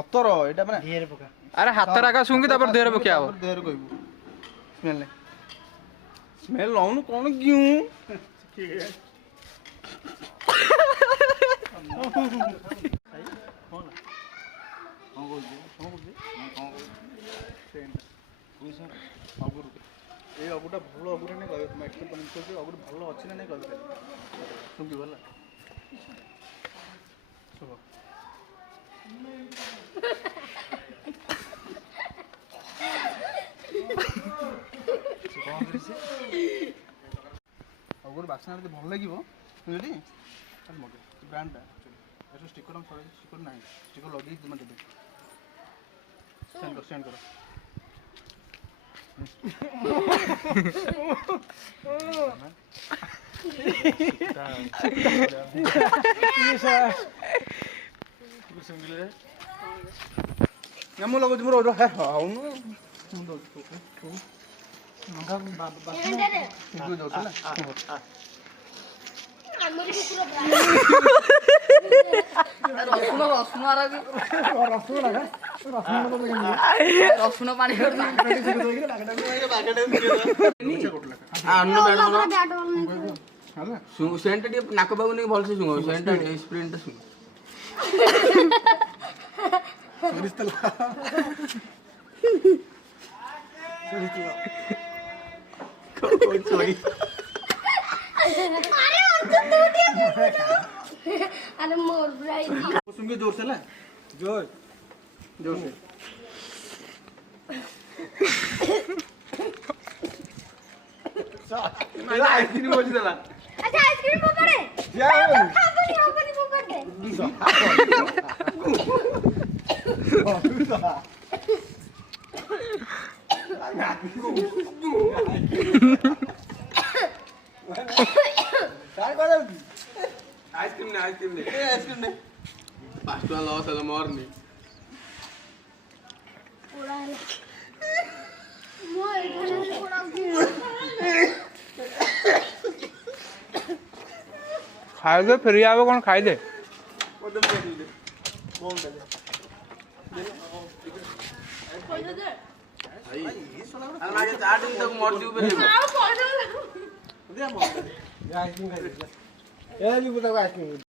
ଅତର ଏଟା ମାନେ ଢେରେ ପକା। अरे हाथ राखा सुंगी तापर देहरे पकिया हो ଦେହରେ କହିବୁ ସ୍ମେଲ ନାହିଁ ସ୍ମେଲ ନଉନୁ କଣ କିଉଁ এই ଅଗୁଟା ଭଲ ଅଗୁଟା ନାଇଁ କହିବେ ତୁମେ ଏକ୍ସପେରିମେଣ୍ଟ କରୁଛ ଅଗୁଟା ଭଲ ଅଛି ନା ନାଇଁ କହିବେ ଶୁଣିବୁ ହେଲା ଶୁଭ ଅଗୁର ବାସ୍ନା ଯଦି ଭଲ ଲାଗିବ ବୁଝିଲି ମଗେ ବ୍ରାଣ୍ଡଟା ଏସବୁ ଷ୍ଟିକର ଷ୍ଟିକର ନାହିଁ ଷ୍ଟିକର ଲଗେଇକି ତୁମେ ଦେବେ ସେଣ୍ଡ କର ମୁଁ ଲଗାଉଛି ମୋର ହଉନୁ ରସୁଣ ପାଣି ସେଣ୍ଟ ଟିକେ ନାକ ପାଖକୁ ନେଇକି ଭଲସେ ଶୁଙ୍ଗ ସେଣ୍ଟ ସ୍ପ୍ରେଟା ଶୁଙ୍ଗ ସୋରିଷ ତେଲ अरे मोर ब्राइट सुन के जोर से ला जोर जोर से मेरा आइसक्रीम बोल देला अच्छा आइसक्रीम पकड़े क्या कंपनी पकड़ दे आइसक्रीम ने आइसक्रीम ने 5 टका लॉस है मोरनी पूरा मोर घरे पूरा खाए दे फिर आवे कौन खाए दे भाई चाट तो मोर जीव पे आइसक्रीम खाई ए जी बताओ आइसक्रीम